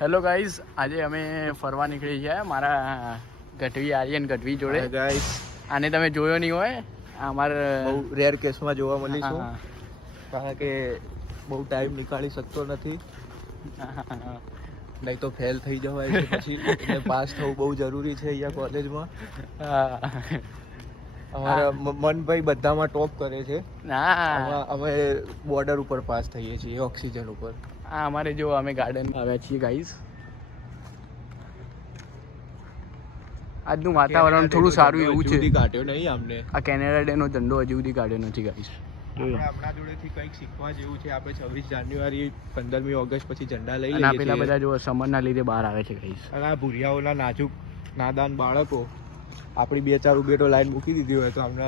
Hello guys, આજે અમે ફરવા નીકળી ગયા મારા ગઢવી આર્યન ગઢવી જોડે. ગાઈસ આને તમે જોયો નહીં હોય, અમારે બહુ રેર કેસમાં જોવા મળીશું કારણ કે બહુ ટાઈમ નીકાળી શકતો નથી, નહીં તો ફેલ થઈ જવાય છે પછી. એટલે પાસ થવું બહુ જરૂરી છે અહીંયા કોલેજમાં. અમારા મનભાઈ બધામાં ટોપ કરે છે. ના, અમે બોર્ડર ઉપર પાસ થઈએ છીએ, ઓક્સિજન ઉપર. હા, અમારે જો અમે ગાર્ડન આવ્યા છીએ ગાઈઝ. આજનું વાતાવરણ થોડું સારું એવું છે. કાઢ્યો નહીં અમને. આ કેનેડા ડે નો ઝંડો હજુ સુધી કાઢ્યો નથી ગાઈઝ. આપણા જોડેથી કંઈક શીખવા જેવું છે. આપણે 26 જાન્યુઆરી 15મી ઓગસ્ટ પછી ઝંડા લઈ અને લઈએ આ પેલા છીએ. બધા જો સમરના લીધે બહાર આવે છે ગાઈઝ. અને આ ભૂરિયાઓના નાજુક નાદાન બાળકો આપણી 2-4 ઉબેટો લાઈન મૂકી દીધી હોય તો અમને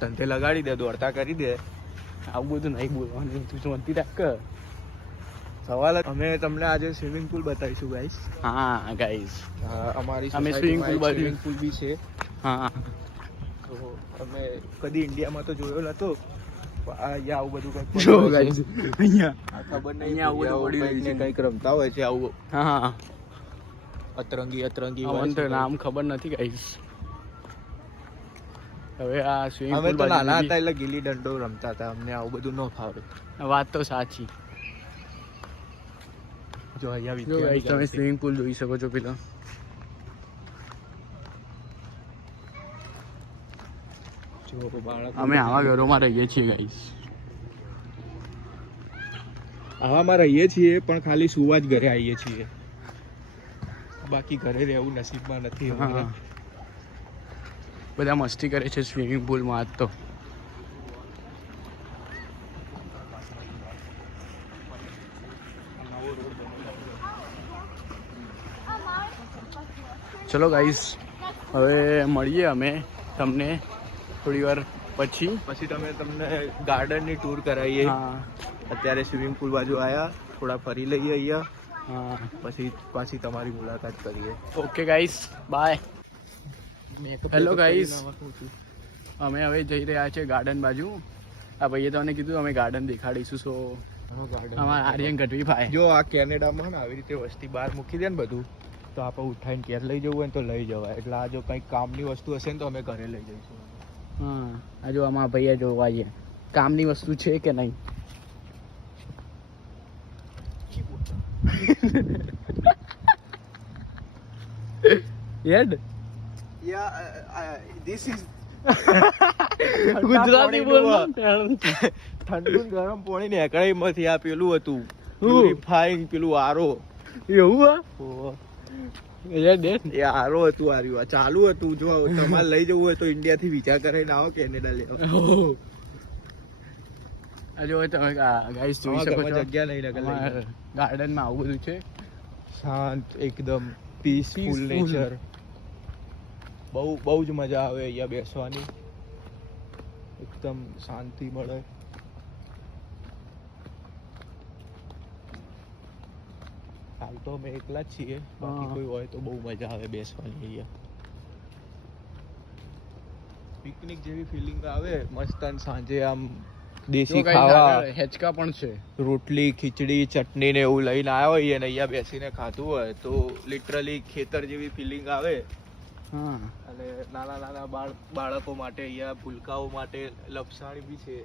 ધંધે લગાડી દે, દોડતા કરી દે. આવું બધું નહીં બોલવાનું, તું શાંતિ રાખ. સવાલ અમે તમને આજે સ્વિમિંગ પુલ બતાવીશું ગાઈસ. હા ગાઈઝ, અમારી અમે swimming pool બાજુ- સ્વિમિંગ પુલ બી છે. હા, તો અમે કદી ઇન્ડિયામાં તો જોયો નતો. પણ અહીંયા આવું બધું કંઈક જો પડ્યું ગાઈઝ છે. અહીંયા આ ખબર નહીં અહીંયા આવું બધું ભૂરિયાઓ પડ્યું કંઈક ને છે. કંઈક રમતા હોય છે આવું હા, અતરંગી અમને હોય તો છે. નામ ખબર નથી ગાઈઝ. હવે આ સ્વિમિંગ અમે પુલ તો નાના બાજુ હતા એટલે ગીલી દંડો રમતા હતા. અમને આવું બધું ન ફાવે. વાત તો સાચી. જો અહીંયા જો ગાઈઝ, તમે વિદ્યાર્થી સ્વિમિંગ પુલ જોઈ શકો છો. પેલા જો બાળકો અમે આવા ઘરોમાં રહીએ છીએ ગાઈઝ. આવામાં રહીએ છીએ પણ ખાલી સુવા જ ઘરે આવીએ છીએ. બાકી ઘરે રહેવું નસીબમાં નથી. હા, બધા મસ્તી કરે છે સ્વિમિંગ પુલમાં આજ તો. ચલો ગાઈઝ, હવે મળીએ અમે તમને થોડી વાર પછી. પછી તમને ગાર્ડનની ટૂર કરાવીએ. હા, અત્યારે સ્વિમિંગ પુલ બાજુ આયા, થોડા ફરી લઈએ અહીંયા, હા, પછી પાછી તમારી મુલાકાત કરીએ. Okay guys, bye. Hello guys, અમે હવે જઈ રહ્યા છીએ ગાર્ડન બાજુ. આ ભાઈએ તમને કીધું અમે ગાર્ડન દેખાડીશું. સો અમારા આર્યન ગઢવી ભાઈ. જો આ કેનેડામાં ને આવી રીતે વસ્તી બહાર મૂકી દે ને બધું, તો આપણે ઉઠાઈને ઘેર લઈ જવું હોય ને તો લઈ જવાય. એટલે આ જો કંઈક કામની વસ્તુ હશે ને તો અમે ઘરે લઈ જઈશું. હા, આ જો આમાં ભૈયા જોવા આવીએ કામની વસ્તુ છે કે નહીં. યડ ધીસ ઇઝ ગુજરાતી બોલ. ઠંડુ ગરમ પાણી ને એકડાઈમાંથી આ પેલું હતું શું? પ્યુરિફાઈંગ પેલું આરો. એવું યડ એ આરો હતું. આર્યું આ ચાલુ હતું. જો તમારે લઈ જવું હોય તો ઇન્ડિયા થી વિચાર કરીને આવો કેનેડા લેવા. આ જો તમે ગાઈસ જોઈ શકો છો. જગ્યા નહીં લગે. ગાર્ડનમાં આવું બધું છે. શાંત એકદમ પીસફુલ નેચર. બહુ જ મજા આવે અહીંયા બેસવાની. એકદમ શાંતિ મળે. હાલ તો અમે એકલા જ છીએ, બાકી કોઈ હોય તો બહુ મજા આવે બેસવાની અહીંયા. પિકનિક જેવી ફિલિંગ આવે મસ્ત. અને સાંજે આમ દેશી ખાવા, હેચકા પણ છે. રોટલી ખીચડી ચટણી ને એવું લઈને આવ્યા હોઈએ ને અહીંયા બેસીને ખાધું હોય તો લિટરલી ખેતર જેવી ફિલિંગ આવે. હા, અને નાના બાળકો માટે અહીંયા ભૂલકાઓ માટે લપસાણી બી છે,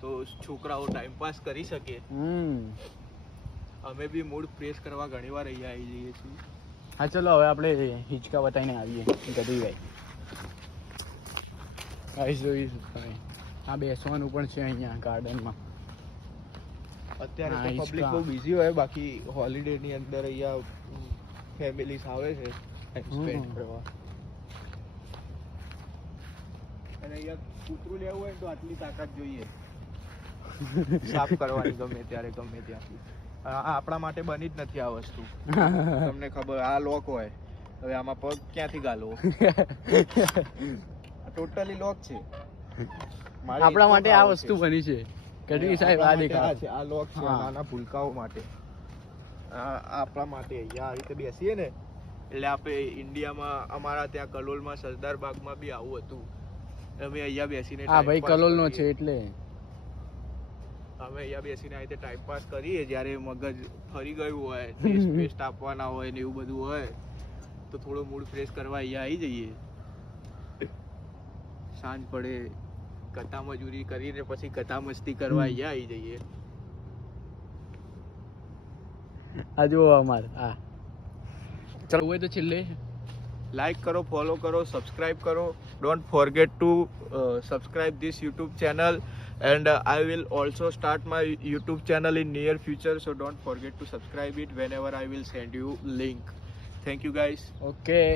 તો છોકરાઓ ટાઈમ પાસ કરી શકે. અમે બી મૂડ ફ્રેશ કરવા ઘણી વાર અહીંયા આવી જઈએ છીએ. હા, ચલો હવે આપણે હિંચકા બતાવીને આવીએ ગઢવી ભાઈ. ગાઈસ જોઈશું તમે, આ બેસવાનું પણ છે અહીંયા ગાર્ડનમાં. અત્યારે હા, તો હિંચકા. પબ્લિક બહુ બિઝી હોય, બાકી હોલિડે ની અંદર અહીંયા ફેમિલીસ આવે છે ટાઈમ સ્પેન્ડ કરવા. અને અહીંયા કૂતરું લેવું હોય તો આટલી તાકાત જોઈએ સાફ કરવાની ગમે ત્યારે ગમે ત્યાંથી. આપણા માટે બની જ નથી આ વસ્તુ. તમને ખબર, આ લોક હોય, હવે આમાં પગ ક્યાંથી ગાલવો? ટોટલી લોક છે. આપણા માટે આ વસ્તુ બની છે. ગઢવી સાહેબ આ દેખા છે, આ લોક છે નાના ભૂલકાઓ માટે. આપણા માટે અહીંયા આવી રીતે બેસીએ ને, એટલે આપણે ઇન્ડિયામાં અમારા ત્યાં કલોલમાં સરદાર બાગમાં બી આવું હતું. અમે અહીંયા બેસીને હા ભાઈ, કલોલ નો છે એટલે અમે અહીંયા બેસીને આ રીતે ટાઈમ પાસ કરીએ જ્યારે મગજ ફરી ગયું હોય ટેસ્ટ પેસ્ટ આપવાના હોય ને એવું બધું હોય તો થોડો મૂડ ફ્રેશ કરવા અહીંયા આવી જઈએ. સાંજ પડે કથા મજૂરી કરીને પછી કથા મસ્તી કરવા અહીંયા આવી જઈએ. આ જુઓ અમારે હા ચલો હોય તો છેલ્લે લાઈક કરો, ફોલો કરો, સબસ્ક્રાઇબ કરો. Don't forget two subscribe this YouTube channel and I will also start my YouTube channel in near future, so don't forget to subscribe it whenever I will send you link. Thank you guys. Okay.